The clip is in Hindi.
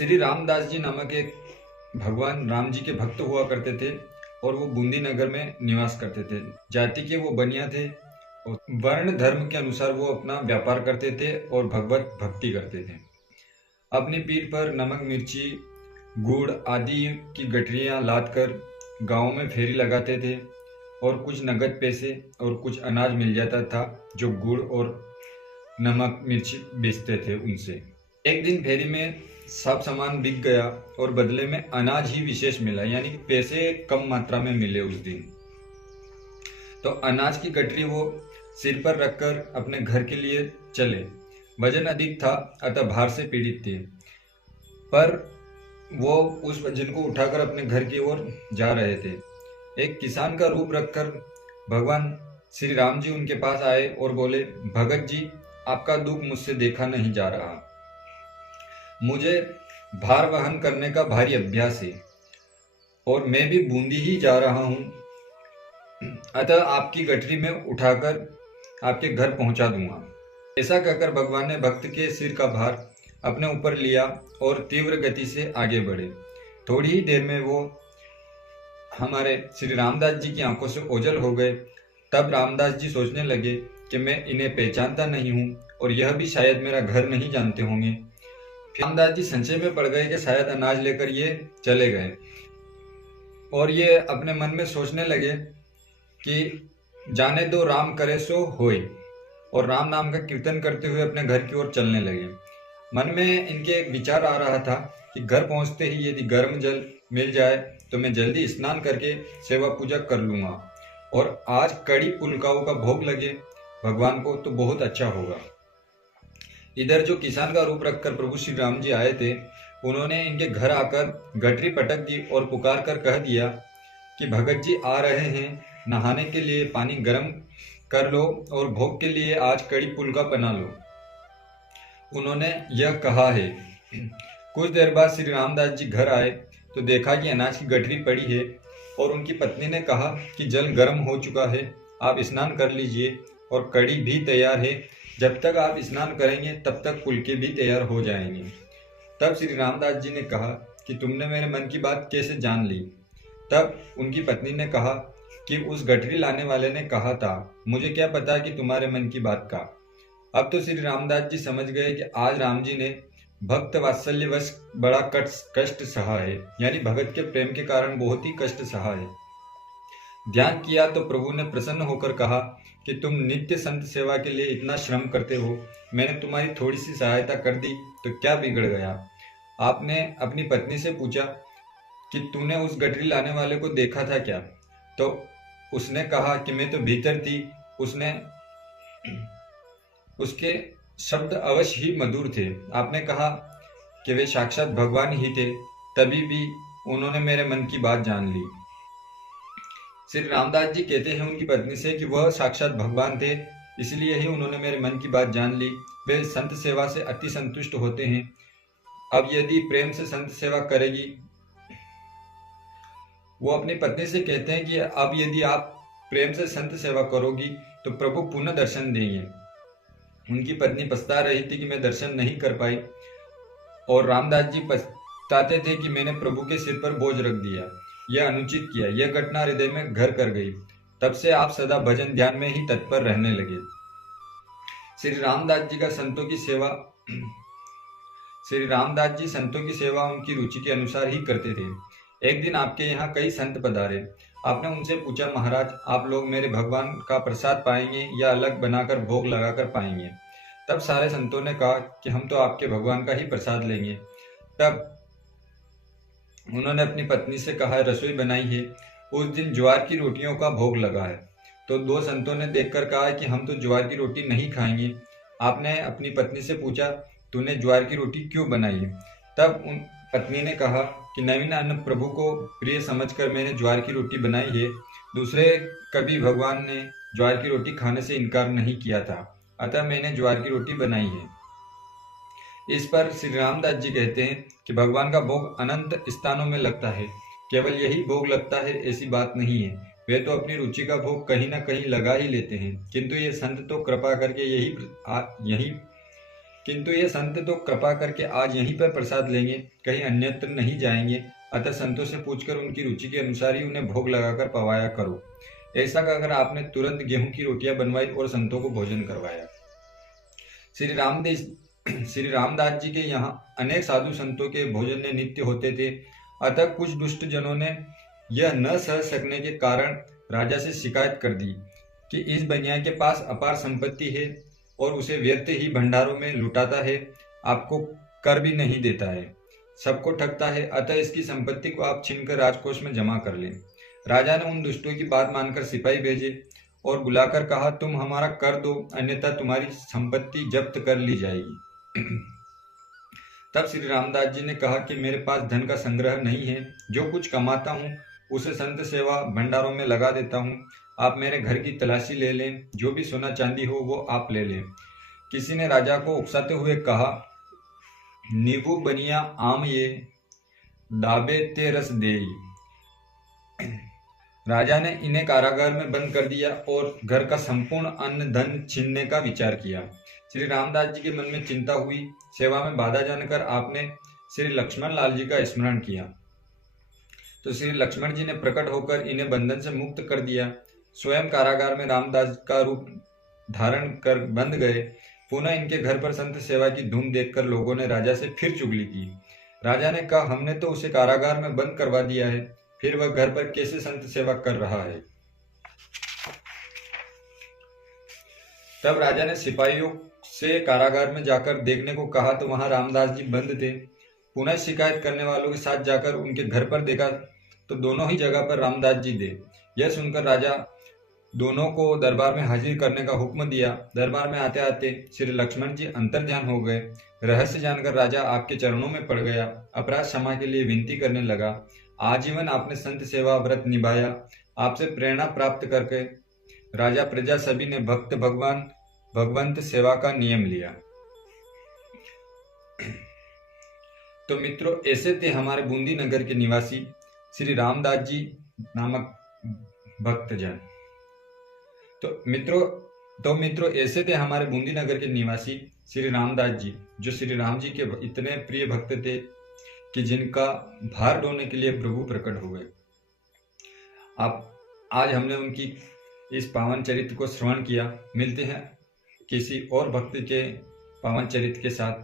श्री रामदास जी नामक एक भगवान राम जी के भक्त हुआ करते थे और वो बूंदी नगर में निवास करते थे। जाति के वो बनिया थे और वर्ण धर्म के अनुसार वो अपना व्यापार करते थे और भगवत भक्ति करते थे। अपनी पीठ पर नमक मिर्ची गुड़ आदि की गठरियां लाद कर गाँव में फेरी लगाते थे और कुछ नगद पैसे और कुछ अनाज मिल जाता था जो गुड़ और नमक मिर्ची बेचते थे उनसे। एक दिन फेरी में सब सामान बिक गया और बदले में अनाज ही विशेष मिला, यानी कि पैसे कम मात्रा में मिले उस दिन। तो अनाज की गठरी वो सिर पर रखकर अपने घर के लिए चले। वजन अधिक था अतः भार से पीड़ित थे, पर वो उस वजन को उठाकर अपने घर की ओर जा रहे थे। एक किसान का रूप रखकर भगवान श्री राम जी उनके पास आए और बोले, भगत जी, आपका दुख मुझसे देखा नहीं जा रहा। मुझे भार वहन करने का भारी अभ्यास है और मैं भी बूंदी ही जा रहा हूं, अतः आपकी गठरी में उठाकर आपके घर पहुंचा दूंगा। ऐसा कहकर भगवान ने भक्त के सिर का भार अपने ऊपर लिया और तीव्र गति से आगे बढ़े। थोड़ी ही देर में वो हमारे श्री रामदास जी की आंखों से ओझल हो गए। तब रामदास जी सोचने लगे कि मैं इन्हें पहचानता नहीं हूँ और यह भी शायद मेरा घर नहीं जानते होंगे। रामदास जी संशय में पड़ गए कि शायद अनाज लेकर ये चले गए और ये अपने मन में सोचने लगे कि जाने दो, राम करे सो होय, और राम नाम का कीर्तन करते हुए अपने घर की ओर चलने लगे। मन में इनके एक विचार आ रहा था कि घर पहुंचते ही यदि गर्म जल मिल जाए तो मैं जल्दी स्नान करके सेवा पूजा कर लूंगा और आज कड़ी पुलकाओं का भोग लगे भगवान को तो बहुत अच्छा होगा। इधर जो किसान का रूप रखकर प्रभु श्री राम जी आए थे, उन्होंने इनके घर आकर गठरी पटक दी और पुकार कर कह दिया कि भगत जी आ रहे हैं, नहाने के लिए पानी गर्म कर लो और भोग के लिए आज कड़ी पुलका बना लो। उन्होंने यह कहा है। कुछ देर बाद श्री रामदास जी घर आए तो देखा कि अनाज की गठरी पड़ी है और उनकी पत्नी ने कहा कि जल गर्म हो चुका है, आप स्नान कर लीजिए और कड़ी भी तैयार है। जब तक आप स्नान करेंगे तब तक पुलके भी तैयार हो जाएंगे। तब श्री रामदास जी ने कहा कि तुमने मेरे मन की बात कैसे जान ली? तब उनकी पत्नी ने कहा कि उस गठरी लाने वाले ने कहा था, मुझे क्या पता कि तुम्हारे मन की बात का। अब तो श्री रामदास जी समझ गए कि आज राम जी ने भक्त वात्सल्यवश बड़ा कष्ट सहा है, यानी भगत के प्रेम के कारण बहुत ही कष्ट सहा है। ध्यान किया तो प्रभु ने प्रसन्न होकर कहा कि तुम नित्य संत सेवा के लिए इतना श्रम करते हो, मैंने तुम्हारी थोड़ी सी सहायता कर दी तो क्या बिगड़ गया। आपने अपनी पत्नी से पूछा कि तूने उस गठरी लाने वाले को देखा था क्या? तो उसने कहा कि मैं तो भीतर थी। उसके शब्द अवश्य ही मधुर थे। आपने कहा कि वे साक्षात भगवान ही थे, तभी भी उन्होंने मेरे मन की बात जान ली। श्री रामदास जी कहते हैं उनकी पत्नी से कि वह साक्षात भगवान थे, इसलिए ही उन्होंने मेरे मन की बात जान ली। वे संत सेवा से अति संतुष्ट होते हैं। अब यदि प्रेम से संत सेवा करेगी, वो अपनी पत्नी से कहते हैं कि अब यदि आप प्रेम से संत सेवा करोगी तो प्रभु पुनः दर्शन देंगे। उनकी पत्नी पछता रही थी कि मैं दर्शन नहीं कर पाई और रामदास जी पछताते थे कि मैंने प्रभु के सिर पर बोझ रख दिया, यह अनुचित किया। यह घटना हृदय में घर कर गई। तब से आप सदा भजन ध्यान में ही तत्पर रहने लगे। श्री रामदास जी संतों की सेवा उनकी रुचि के अनुसार ही करते थे। एक दिन आपके यहाँ कई संत पधारे। आपने उनसे पूछा, महाराज, आप लोग मेरे भगवान का प्रसाद पाएंगे या अलग बनाकर भोग लगाकर पाएंगे? तब सारे संतों ने कहा कि हम तो आपके भगवान का ही प्रसाद लेंगे। तब उन्होंने अपनी पत्नी से कहा, रसोई बनाई है, उस दिन ज्वार की रोटियों का भोग लगा है। तो दो संतों ने देखकर कहा कि हम तो ज्वार की रोटी नहीं खाएंगे। आपने अपनी पत्नी से पूछा, तूने ज्वार की रोटी क्यों बनाई है? तब उन पत्नी ने कहा कि नवीन अन्न प्रभु को प्रिय समझकर मैंने ज्वार की रोटी बनाई है। दूसरे कभी भगवान ने ज्वार की रोटी खाने से इनकार नहीं किया था, अतः मैंने ज्वार की रोटी बनाई है। इस पर श्री रामदास जी कहते हैं कि भगवान का भोग अनंत स्थानों में लगता है, केवल यही भोग लगता है ऐसी बात नहीं है। वे तो अपनी रुचि का भोग कहीं ना कहीं लगा ही लेते हैं, किंतु ये संत तो कृपा करके यही किंतु ये संत तो कृपा करके आज यहीं पर प्रसाद लेंगे, कहीं अन्यत्र नहीं जाएंगे, अतः संतों से पूछकर उनकी रुचि के अनुसार ही उन्हें भोग लगाकर पवाया करो। ऐसा कहकर आपने तुरंत गेहूं की रोटियां बनवाई और संतों को भोजन करवाया। श्री रामदास जी के यहाँ अनेक साधु संतों के भोजन ने नित्य होते थे, अतः कुछ दुष्ट जनों ने यह न सह सकने के कारण राजा से शिकायत कर दी कि इस बनिया के पास अपार संपत्ति है और उसे व्यर्थ ही भंडारों में लुटाता है, आपको कर भी नहीं देता है, सबको ठगता है, अतः इसकी संपत्ति को आप छीनकर राजकोष में जमा कर लें। राजा ने उन दुष्टों की बात मानकर सिपाही भेजे और बुलाकर कहा, तुम हमारा कर दो, अन्यथा तुम्हारी संपत्ति जब्त कर ली जाएगी। तब श्री रामदास जी ने कहा कि मेरे पास धन का संग्रह नहीं है, जो कुछ कमाता हूँ उसे संत सेवा भंडारों में लगा देता हूँ, आप मेरे घर की तलाशी ले लें, जो भी सोना चांदी हो वो आप ले लें। किसी ने राजा को उकसाते हुए कहा, नींबू बनिया आम ये दाबे ते रस देई। राजा ने इन्हें कारागार में बंद कर दिया और घर का संपूर्ण अन्न धन छीनने का विचार किया। श्री रामदास जी के मन में चिंता हुई। सेवा में बाधा जानकर आपने श्री लक्ष्मण लाल जी का स्मरण किया तो श्री लक्ष्मण जी ने प्रकट होकर इन्हें बंधन से मुक्त कर दिया। स्वयं कारागार में रामदास का रूप धारण कर बंद गए। पुनः इनके घर पर संत सेवा की धूम देखकर लोगों ने राजा से फिर चुगली की। राजा ने कहा, हमने तो उसे कारागार में बंद करवा दिया है, फिर वह घर पर कैसे संत सेवा कर रहा है। तब राजा ने सिपाहियों से कारागार में जाकर देखने को कहा तो वहां रामदास जी बंद थे। पुनः शिकायत करने वालों के साथ जाकर उनके घर पर देखा तो दोनों ही जगह पर रामदास जी थे। यह सुनकर राजा दोनों को दरबार में हाजिर करने का हुक्म दिया। दरबार में आते आते श्री लक्ष्मण जी अंतर्ध्यान हो गए। रहस्य जानकर राजा आपके चरणों में पड़ गया, अपराध क्षमा के लिए विनती करने लगा। आजीवन आपने संत सेवा व्रत निभाया। आपसे प्रेरणा प्राप्त करके राजा प्रजा सभी ने भगवंत सेवा का नियम लिया। तो मित्रों, ऐसे थे हमारे बूंदी नगर के निवासी श्री रामदास जी नामक भक्तजन। तो मित्रों ऐसे थे हमारे बूंदी नगर के निवासी श्री रामदास जी, जो श्री राम जी के इतने प्रिय भक्त थे कि जिनका भार ढोने के लिए प्रभु प्रकट हुए। आज हमने उनकी इस पावन चरित्र को श्रवण किया। मिलते हैं किसी और भक्त के पावन चरित्र के साथ।